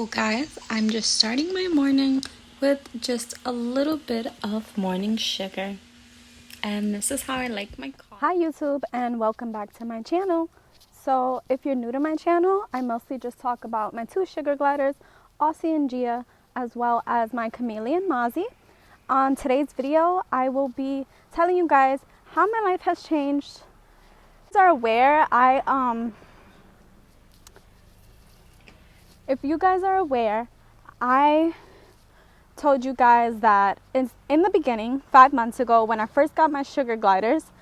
So guys, I'm just starting my morning with just a little bit of morning sugar. And this is how I like my coffee. Hi YouTube and welcome back to my channel. So if you're new to my channel, I mostly just talk about my two sugar gliders, Aussie and Gia, as well as my chameleon Mozzie. On today's video, I will be telling you guys how my life has changed. If you guys are aware, if you guys are aware, I told you guys that in the beginning, 5 months ago, when I first got my sugar gliders,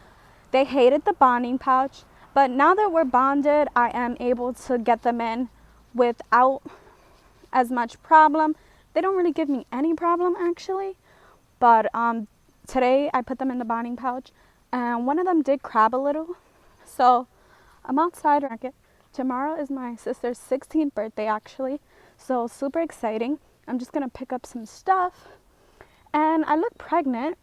they hated the bonding pouch, but now that we're bonded, I am able to get them in without as much problem. They don't really give me any problem actually, but today I put them in the bonding pouch and one of them did crab a little. So I'm outside market. Tomorrow is my sister's 16th birthday actually, so super exciting. I'm just gonna pick up some stuff and I look pregnant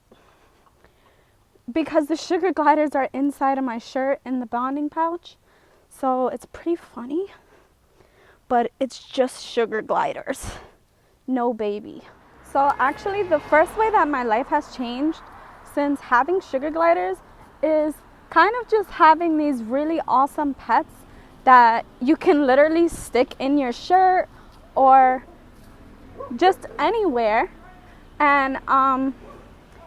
because the sugar gliders are inside of my shirt in the bonding pouch. So it's pretty funny, but it's just sugar gliders, no baby. So actually the first way that my life has changed since having sugar gliders is kind of just having these really awesome pets that you can literally stick in your shirt or just anywhere and kind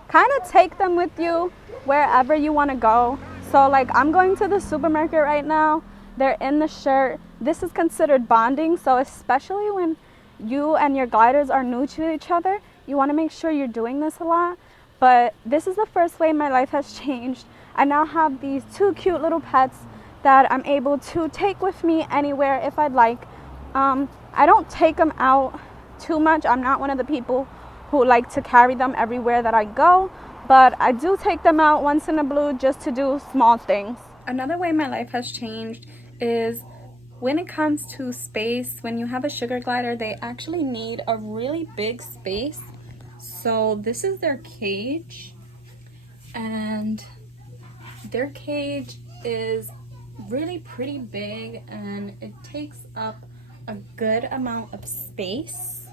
of take them with you wherever you want to go. So like I'm going to the supermarket right now, they're in the shirt. This is considered bonding, so especially when you and your gliders are new to each other, you want to make sure you're doing this a lot. But this is the first way my life has changed. I now have these two cute little pets that I'm able to take with me anywhere if I'd like. I don't take them out too much. I'm not one of the people who like to carry them everywhere that I go, but I do take them out once in a blue just to do small things. Another way my life has changed is when it comes to space. When you have a sugar glider, they actually need a really big space. So this is their cage, and their cage is really pretty big and it takes up a good amount of space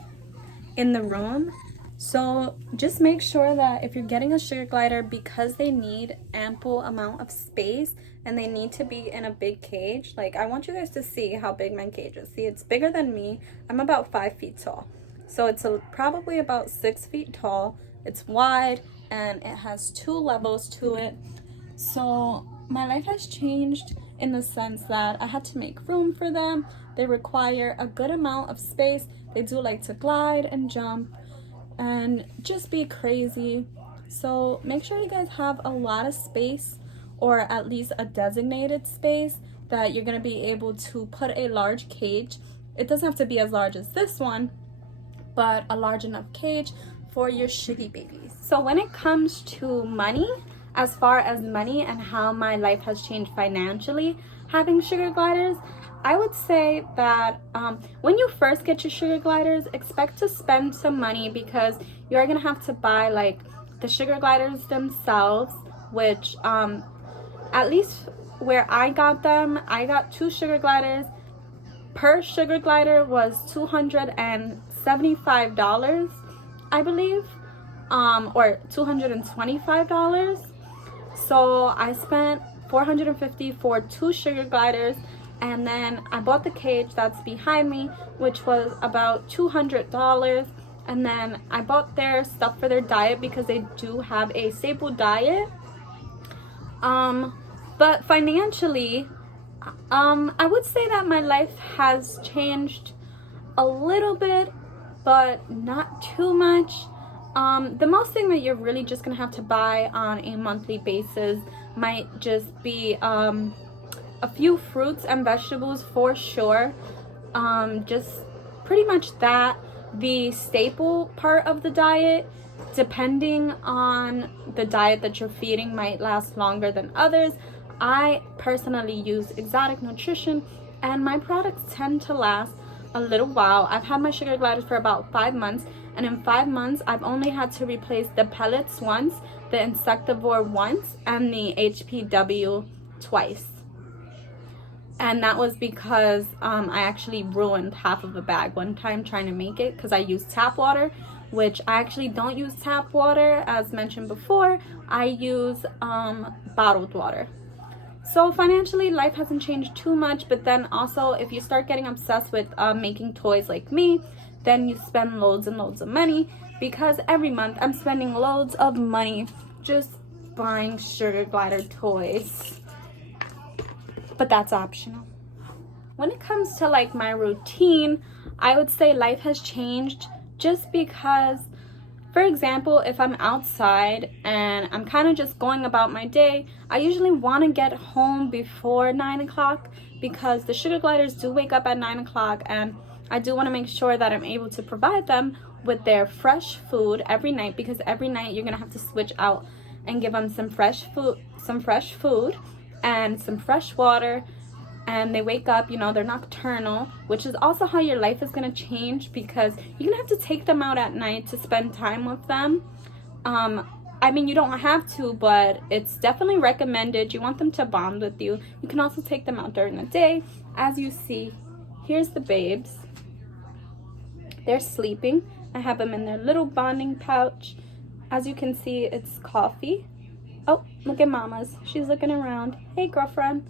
in the room. So just make sure that if you're getting a sugar glider, because they need ample amount of space and they need to be in a big cage, like I want you guys to see how big my cage is. See, it's bigger than me. I'm about 5 feet tall, so it's probably about 6 feet tall. It's wide and it has 2 levels to it. So my life has changed in the sense that I had to make room for them. They require a good amount of space. They do like to glide and jump and just be crazy. So make sure you guys have a lot of space, or at least a designated space that you're going to be able to put a large cage. It doesn't have to be as large as this one, but a large enough cage for your shitty babies. So when it comes to money, as far as money and how my life has changed financially having sugar gliders, I would say that when you first get your sugar gliders, expect to spend some money because you're gonna have to buy like the sugar gliders themselves, which at least where I got them, I got 2 sugar gliders. Per sugar glider was $275, I believe, or $225. So I spent $450 for 2 sugar gliders, and then I bought the cage that's behind me, which was about $200. And then I bought their stuff for their diet because they do have a staple diet. But financially, I would say that my life has changed a little bit, but not too much. The most thing that you're really just gonna have to buy on a monthly basis might just be a few fruits and vegetables for sure. Just pretty much that. The staple part of the diet, depending on the diet that you're feeding, might last longer than others. I personally use Exotic Nutrition and my products tend to last a little while. I've had my sugar gliders for about 5 months, and in 5 months I've only had to replace the pellets once, the insectivore once, and the HPW twice. And that was because I actually ruined half of a bag one time trying to make it because I used tap water, which I actually don't use tap water. As mentioned before, I use bottled water. So financially, life hasn't changed too much, but then also if you start getting obsessed with making toys like me, then you spend loads and loads of money, because every month I'm spending loads of money just buying sugar glider toys. But that's optional. When it comes to like my routine, I would say life has changed just because, for example, if I'm outside and I'm kind of just going about my day, I usually want to get home before 9 o'clock because the sugar gliders do wake up at 9 o'clock, and I do want to make sure that I'm able to provide them with their fresh food every night, because every night you're going to have to switch out and give them some fresh food and some fresh water. And they wake up, you know, they're nocturnal, which is also how your life is going to change, because you're going to have to take them out at night to spend time with them. I mean, you don't have to, but it's definitely recommended. You want them to bond with you. You can also take them out during the day. As you see, here's the babes. They're sleeping. I have them in their little bonding pouch. As you can see, it's Coffee. Oh, look at Mama's. She's looking around. Hey, girlfriend.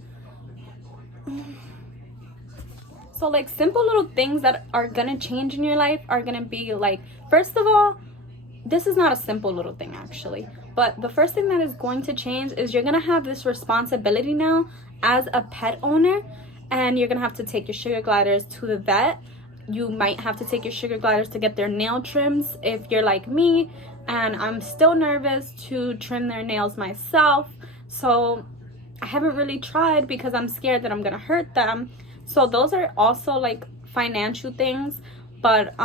So like simple little things that are gonna change in your life are gonna be like, first of all, this is not a simple little thing actually, but the first thing that is going to change is you're gonna have this responsibility now as a pet owner, and you're gonna have to take your sugar gliders to the vet. You might have to take your sugar gliders to get their nail trims if you're like me, and I'm still nervous to trim their nails myself. So I haven't really tried because I'm scared that I'm gonna hurt them. So those are also like financial things. But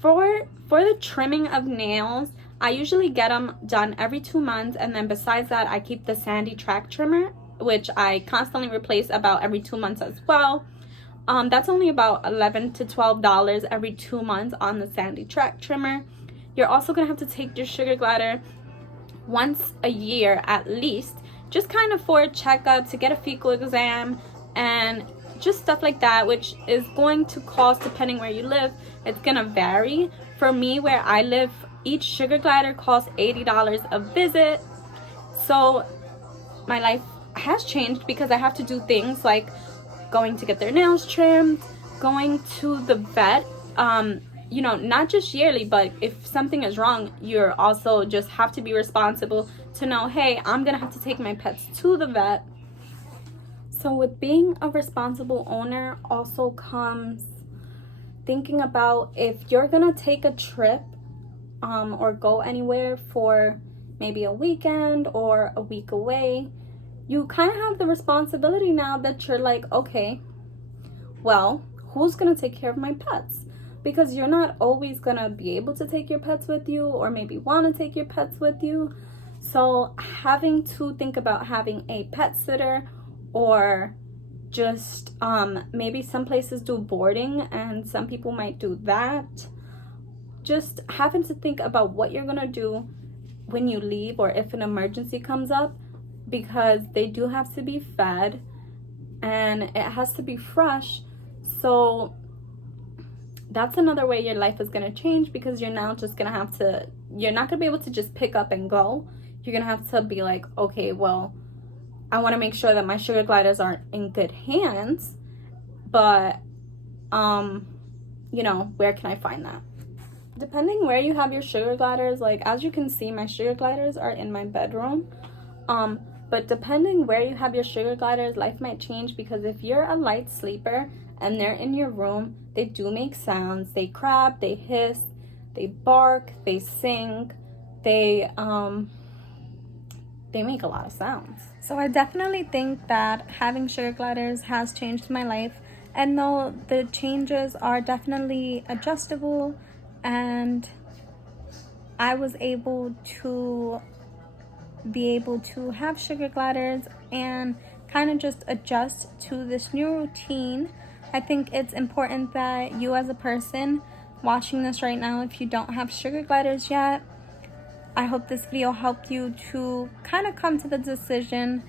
for the trimming of nails, I usually get them done every 2 months, and then besides that, I keep the sandy track trimmer, which I constantly replace about every 2 months as well. That's only about $11 to $12 every 2 months on the sandy track trimmer. You're also gonna have to take your sugar glider once a year at least, just kind of for a checkup, to get a fecal exam and just stuff like that, which is going to cost, depending where you live, it's gonna vary. For me, where I live, each sugar glider costs $80 a visit. So my life has changed because I have to do things like going to get their nails trimmed, going to the vet, you know, not just yearly, but if something is wrong, you're also just have to be responsible to know, hey, I'm gonna have to take my pets to the vet. So with being a responsible owner also comes thinking about, if you're gonna take a trip or go anywhere for maybe a weekend or a week away, you kind of have the responsibility now that you're like, okay, well, who's gonna take care of my pets? Because you're not always gonna be able to take your pets with you, or maybe want to take your pets with you. So having to think about having a pet sitter, or just maybe some places do boarding and some people might do that. Just having to think about what you're gonna do when you leave, or if an emergency comes up, because they do have to be fed and it has to be fresh. So that's another way your life is going to change, because you're now just going to have to, you're not going to be able to just pick up and go. You're going to have to be like, okay, well, I want to make sure that my sugar gliders aren't in good hands, but you know, where can I find that? Depending where you have your sugar gliders, like as you can see, my sugar gliders are in my bedroom. But depending where you have your sugar gliders, life might change, because if you're a light sleeper and they're in your room, they do make sounds. They crab, they hiss, they bark, they sing, they make a lot of sounds. So I definitely think that having sugar gliders has changed my life. And though the changes are definitely adjustable, and I was able to have sugar gliders and kind of just adjust to this new routine, I think it's important that you, as a person watching this right now, if you don't have sugar gliders yet, I hope this video helped you to kind of come to the decision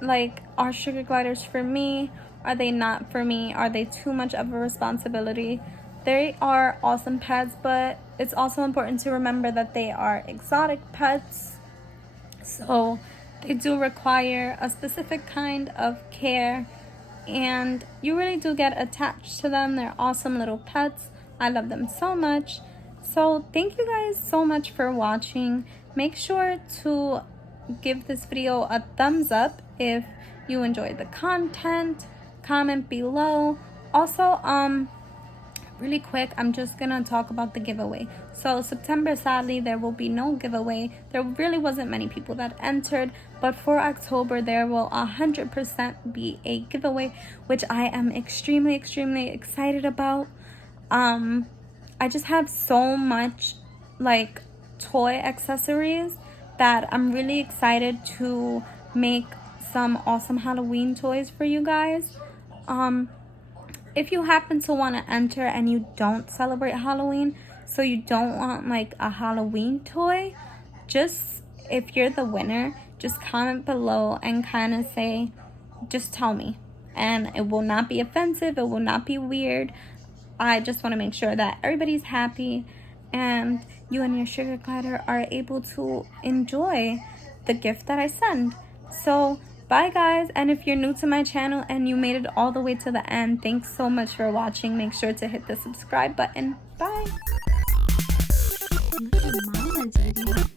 Like, are sugar gliders for me? Are they not for me? Are they too much of a responsibility? They are awesome pets, but it's also important to remember that they are exotic pets. So they do require a specific kind of care, and you really do get attached to them. They're awesome little pets. I love them so much. So thank you guys so much for watching. Make sure to give this video a thumbs up if you enjoyed the content. Comment below. Also, really quick, I'm just gonna talk about the giveaway. So September, sadly, there will be no giveaway. There really wasn't many people that entered, but for October there will 100% be a giveaway, which I am extremely excited about. I just have so much like toy accessories that I'm really excited to make some awesome Halloween toys for you guys. If you happen to want to enter and you don't celebrate Halloween, so you don't want like a Halloween toy, just, if you're the winner, just comment below and kind of say, just tell me. And it will not be offensive, it will not be weird. I just want to make sure that everybody's happy and you and your sugar glider are able to enjoy the gift that I send. So bye guys, and if you're new to my channel and you made it all the way to the end, thanks so much for watching. Make sure to hit the subscribe button. Bye. Look at Mama's video.